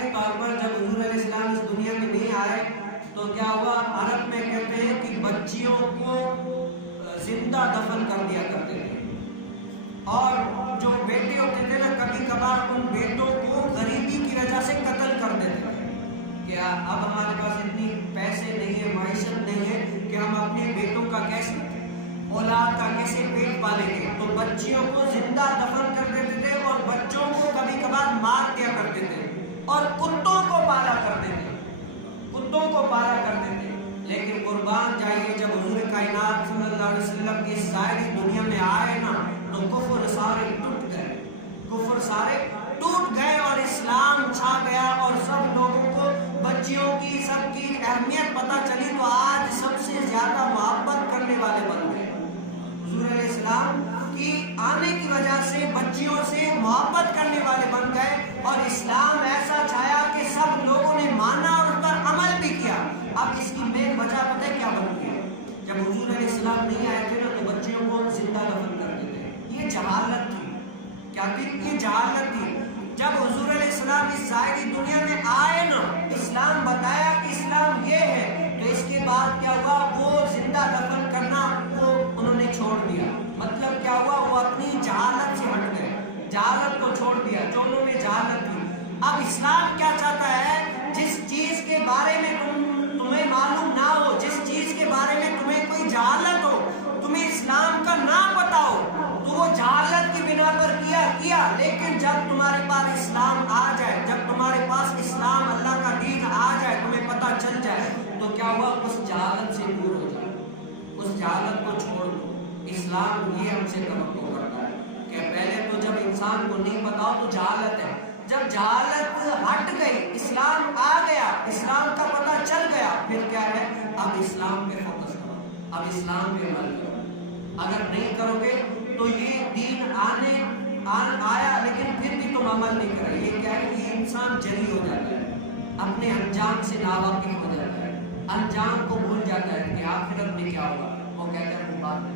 ظاہری طور پر جب حضور علیہ السلام اس دنیا میں نہیں آئے تو کیا ہوا، عرب میں کہتے ہیں کہ بچیوں کو زندہ دفن کر دیا کرتے تھے، اور جو بیٹے ہوتے تھے نا کبھی کبھار ان بیٹوں کو غریبی کی وجہ سے قتل کر دیتے تھے کہ اب ہمارے پاس اتنی پیسے نہیں ہے، معیشت نہیں ہے کہ ہم اپنے بیٹوں کا کیسے اولاد کا کیسے پیٹ پالیں گے، تو بچیوں کو زندہ دفن کر دیتے تھے اور بچوں کو کبھی کبھار مار دیا کرتے تھے اور کتوں کو پالا کرتے تھے، کتوں کو پالا کرتے تھے۔ لیکن قربان جائیے جب حضور کائنات صلی اللہ علیہ وسلم کی ظاہری دنیا میں آئے نا تو کفر سارے ٹوٹ گئے، کفر سارے ٹوٹ گئے اور اسلام چھا گیا اور سب لوگوں کو بچیوں کی سب کی اہمیت پتہ چلی، تو آج سب سے زیادہ محبت کرنے والے بن گئے۔ حضور علیہ السلام کی آنے کی وجہ سے بچیوں سے محبت کرنے والے بن گئے اور اسلام ایسا چھایا کہ سب لوگوں نے مانا اور اس پر عمل بھی کیا۔ اب اس کی مین وجہ پتہ ہے کیا بن گئی؟ جب حضور علیہ السلام نہیں آئے تھے نا تو بچیوں کو زندہ دفن کرتے تھے، یہ جہالت تھی۔ کیا تھی؟ یہ جہالت تھی۔ جب حضور علیہ السلام اس ظاہری دنیا میں آئے نا، اسلام بتایا کہ اسلام یہ ہے، تو اس کے بعد کیا ہوا، وہ زندہ دفن کرنا وہ انہوں نے چھوڑ دیا۔ مطلب کیا ہوا، وہ اپنی جہالت سے ہٹ گئے، جہالت کو چھوڑ دیا جو انہوں نے جہالت کی۔ اب اسلام کیا چاہتا ہے، جس چیز کے بارے میں تمہیں معلوم نہ ہو، جس چیز کے بارے میں تمہیں کوئی جہالت ہو، تمہیں اسلام کا نہ پتا ہو، تو وہ جہالت کی بنا پر کیا، لیکن جب تمہارے پاس اسلام آ جائے، جب تمہارے پاس اسلام اللہ کا دین آ جائے، تمہیں پتہ چل جائے، تو کیا ہوا، اس جہالت سے دور ہو جائے، اس جہالت کو چھوڑ دو۔ اسلام یہ ہم سے توقع کرتا ہے کہ پہلے تو جب انسان کو نہیں پتا ہو تو جہالت ہے، جب جہالت ہٹ گئی، اسلام آ گیا، اسلام کا پتہ چل گیا، پھر کیا ہے، اب اسلام پہ فوکس کرو، اب اسلام پہ عمل کرو۔ اگر نہیں کرو گے تو یہ دین آیا لیکن پھر بھی تم عمل نہیں کرے، یہ کیا ہے، یہ انسان جری ہو جاتا ہے، اپنے انجام سے ناواقف ہو جاتا ہے، انجام کو بھول جاتا ہے کہ آخرت میں کیا ہوگا، وہ کہتا ہے بات